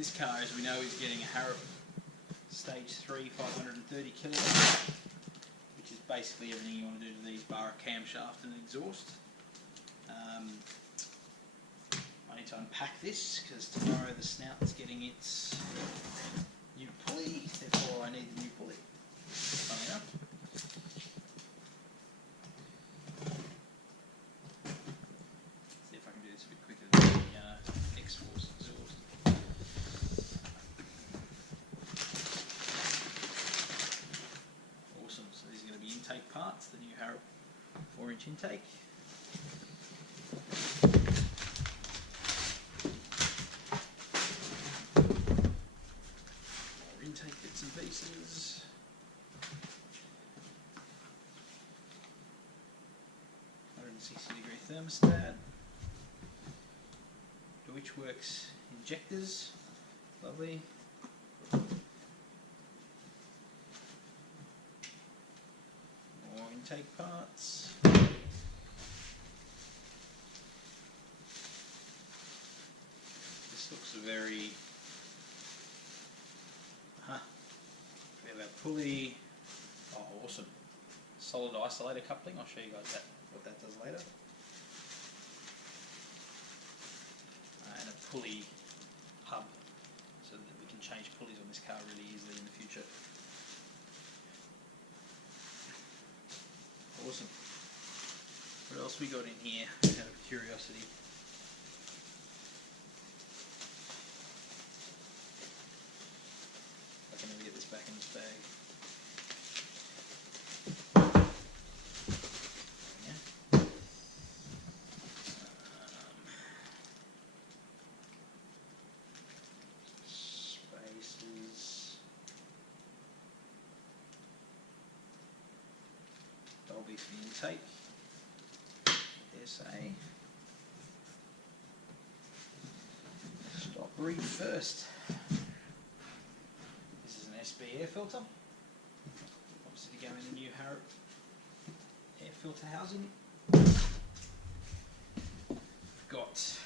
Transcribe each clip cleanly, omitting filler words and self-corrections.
this car, as we know, is getting a HARROP Stage 3 530 kilowatts, which is basically everything you want to do to these, bar a camshaft and exhaust. I need to unpack this because tomorrow the snout is getting its new pulley, therefore I need the new pulley. Funny enough. See if I can do this a bit quicker than the X-Force exhaust. Awesome, so these are going to be intake parts, the new HARROP 4-inch intake. Intake bits and pieces. .160-degree thermostat. Deutschwerks injectors, lovely. More intake parts. This looks very. We have our pulley. Oh, awesome! Solid isolator coupling. I'll show you guys what that does later. And a pulley hub, so that we can change pulleys on this car really easily in the future. Awesome. What else we got in here? Out of curiosity. I can never get this back in this bag. Yeah. Spaces. Dolby for the intake. LSA. Stop read first. Air filter, obviously to go in the new HARROP air filter housing. We've got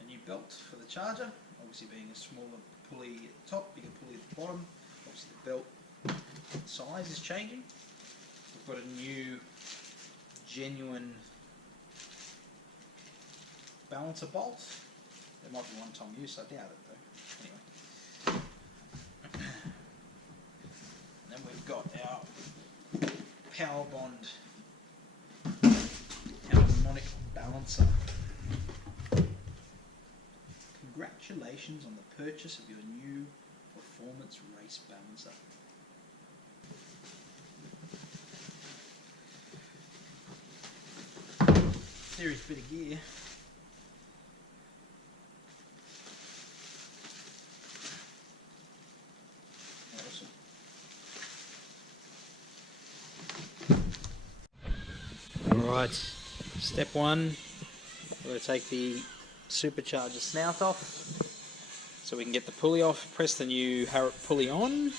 a new belt for the charger, obviously being a smaller pulley at the top, bigger pulley at the bottom. Obviously the belt size is changing. We've got a new genuine balancer bolt. There might be one-time use, I doubt it though. Anyway. And then we've got our Power Bond harmonic balancer. Congratulations on the purchase of your new performance race balancer. Serious bit of gear. Alright, step one, we're going to take the Supercharger snout off so we can get the pulley off, press the new HARROP pulley on,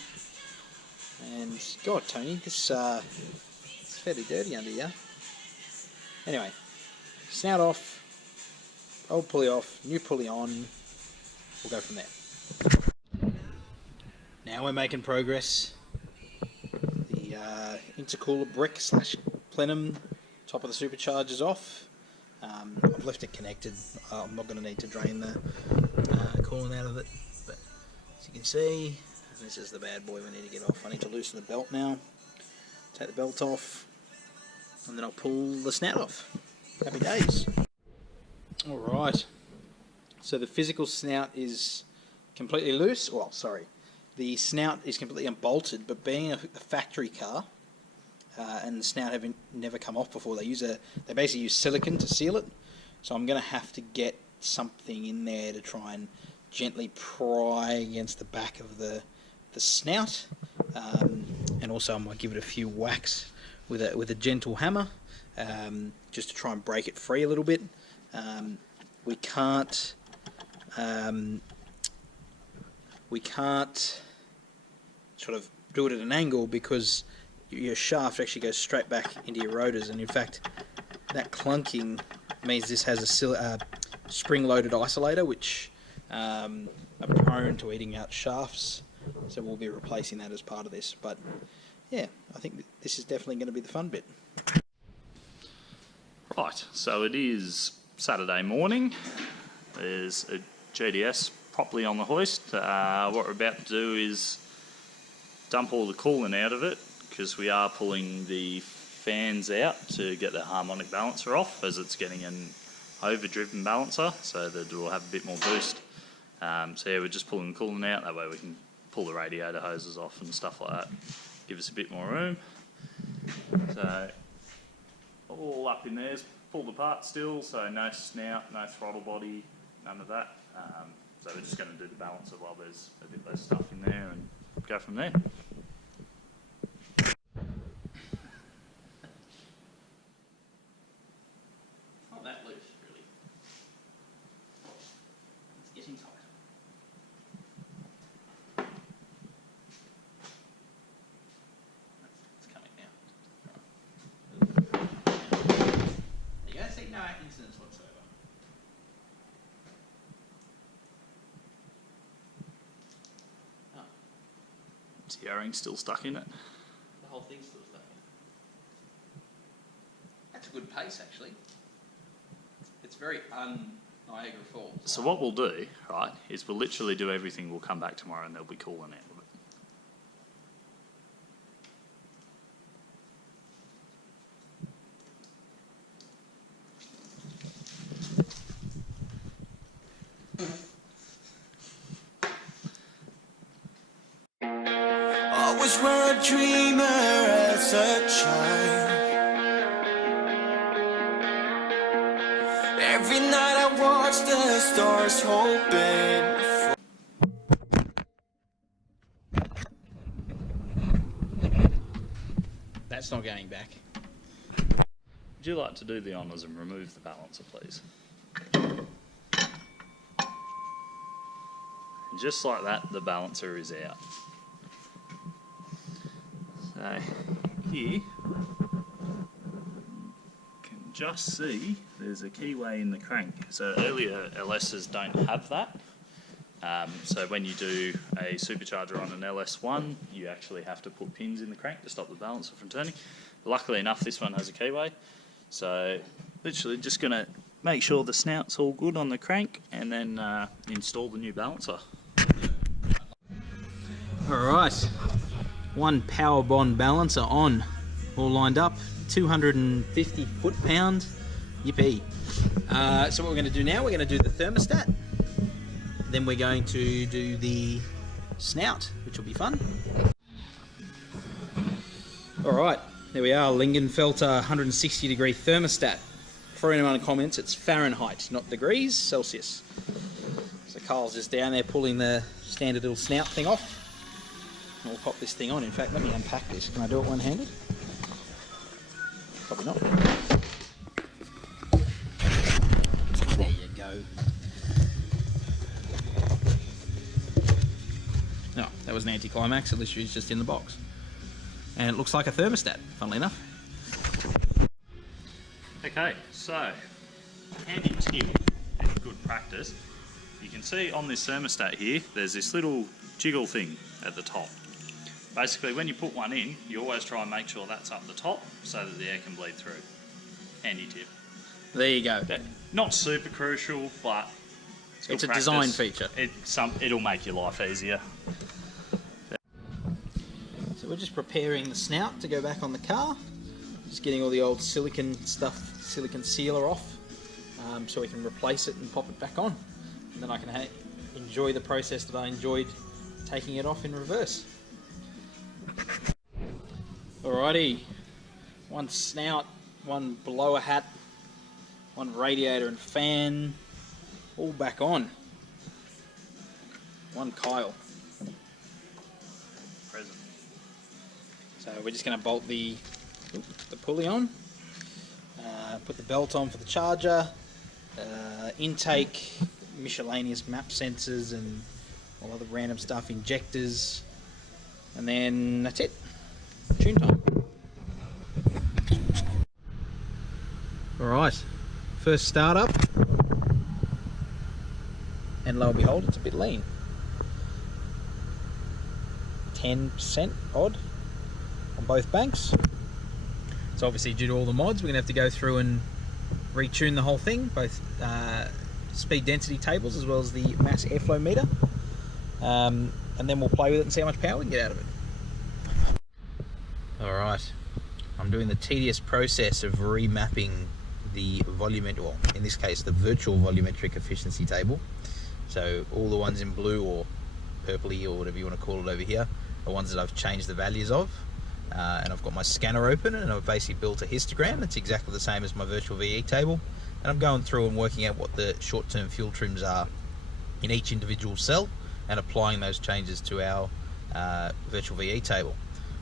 and God Tony, this it's fairly dirty under here. Anyway, snout off, old pulley off, new pulley on, we'll go from there. Now we're making progress. The intercooler brick / plenum top of the Supercharger's off. I've left it connected. I'm not going to need to drain the coolant out of it, but as you can see, this is the bad boy we need to get off. I need to loosen the belt now, take the belt off, and then I'll pull the snout off. Happy days. Alright, so the physical snout is completely loose. Well, sorry, the snout is completely unbolted, but being a factory car, and the snout having never come off before, they basically use silicone to seal it. So I'm going to have to get something in there to try and gently pry against the back of the snout, and also I might give it a few whacks with a gentle hammer, just to try and break it free a little bit. We can't sort of do it at an angle because your shaft actually goes straight back into your rotors, and in fact that clunking means this has a spring-loaded isolator, which are prone to eating out shafts, so we'll be replacing that as part of this. But yeah, I think this is definitely going to be the fun bit. Right, so it is Saturday morning. There's a GTS properly on the hoist. What we're about to do is dump all the coolant out of it, because we are pulling the fans out to get the harmonic balancer off, as it's getting an overdriven balancer, so that it will have a bit more boost. So yeah, we're just pulling the coolant out, that way we can pull the radiator hoses off and stuff like that. Give us a bit more room. So all up in there's pulled apart still, so no snout, no throttle body, none of that. So we're just going to do the balancer while there's a bit less stuff in there and go from there. Not that loose, really. It's getting tight. It's coming now. There you go. See, no incidents whatsoever. Oh, Is the O-ring still stuck in it? the whole thing's still stuck in. That's a good pace, actually. It's very un-Niagara Falls. So what we'll do, right, is we'll literally do everything. We'll come back tomorrow and there'll be coolant out of it. Always were a dreamer as a child. Every night I watch the stars hoping. That's not going back. Would you like to do the honours and remove the balancer, please? And just like that, the balancer is out. So here, you can just see there's a keyway in the crank. So earlier LSs don't have that. So when you do a supercharger on an LS1, you actually have to put pins in the crank to stop the balancer from turning. Luckily enough, this one has a keyway. So literally just going to make sure the snout's all good on the crank and then install the new balancer. Alright, one power bond balancer on, all lined up, 250 foot-pound, yippee. So what we're going to do now, we're going to do the thermostat, then we're going to do the snout, which will be fun. Alright, there we are, Lingenfelter 160 degree thermostat. For anyone in comments, it's Fahrenheit, not degrees, Celsius. So Carl's just down there pulling the standard little snout thing off. We'll pop this thing on. In fact, let me unpack this. Can I do it one-handed? Probably not. There you go. No, that was an anticlimax. At least it's just in the box. And it looks like a thermostat, funnily enough. Okay, so handy tip and good practice. You can see on this thermostat here, there's this little jiggle thing at the top. Basically, when you put one in, you always try and make sure that's up the top so that the air can bleed through. Handy tip. There you go. Not super crucial, but It's a design feature. It'll make your life easier. So we're just preparing the snout to go back on the car. Just getting all the old silicon stuff, silicon sealer off, so we can replace it and pop it back on. And then I can enjoy the process that I enjoyed taking it off in reverse. Alrighty, one snout, one blower hat, one radiator and fan, all back on. One Kyle. Present. So we're just going to bolt the pulley on, put the belt on for the charger, intake, miscellaneous map sensors and all other random stuff, injectors, and then that's it. Tune time. Alright, first startup. and lo and behold, it's a bit lean. 10% odd on both banks. So obviously due to all the mods, we're going to have to go through and retune the whole thing, both speed density tables as well as the mass airflow meter, and then we'll play with it and see how much power we can get out of it. Alright, I'm doing the tedious process of remapping the volumetric, well, in this case the virtual volumetric efficiency table. So all the ones in blue or purpley or whatever you want to call it over here are ones that I've changed the values of, and I've got my scanner open and I've basically built a histogram that's exactly the same as my virtual VE table, and I'm going through and working out what the short-term fuel trims are in each individual cell and applying those changes to our virtual VE table.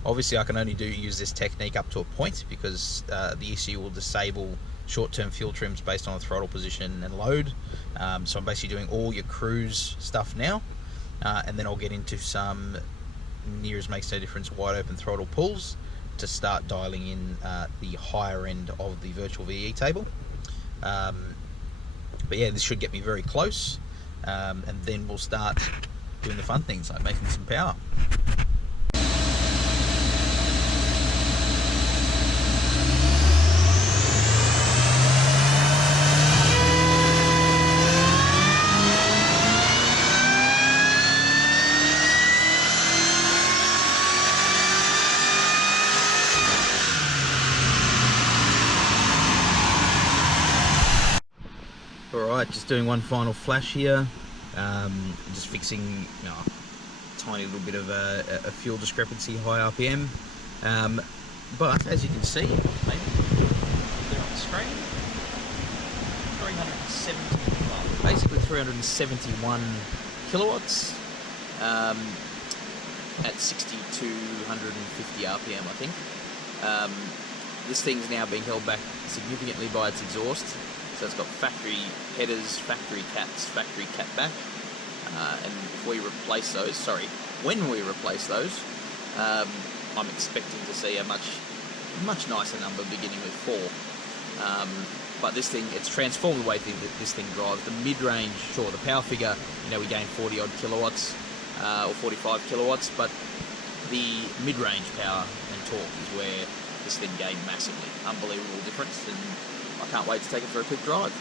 Obviously I can only use this technique up to a point because the ECU will disable short-term fuel trims based on the throttle position and load. So I'm basically doing all your cruise stuff now, and then I'll get into some near as makes no difference wide open throttle pulls to start dialing in the higher end of the virtual VE table. But yeah, this should get me very close, and then we'll start doing the fun things like making some power. Alright, just doing one final flash here, just fixing a tiny little bit of a fuel discrepancy, high RPM, but as you can see, maybe there on the screen, 371 kilowatts at 6,250 RPM, I think. This thing's now being held back significantly by its exhaust. So it's got factory headers, factory caps, factory cat back, and if we replace those, when we replace those, I'm expecting to see a much nicer number beginning with 4. But this thing, it's transformed the way this thing drives. The mid-range, sure, the power figure, we gain 40 odd kilowatts, or 45 kilowatts, but the mid-range power and torque is where this thing gained massively. Unbelievable difference, and I can't wait to take it for a quick drive.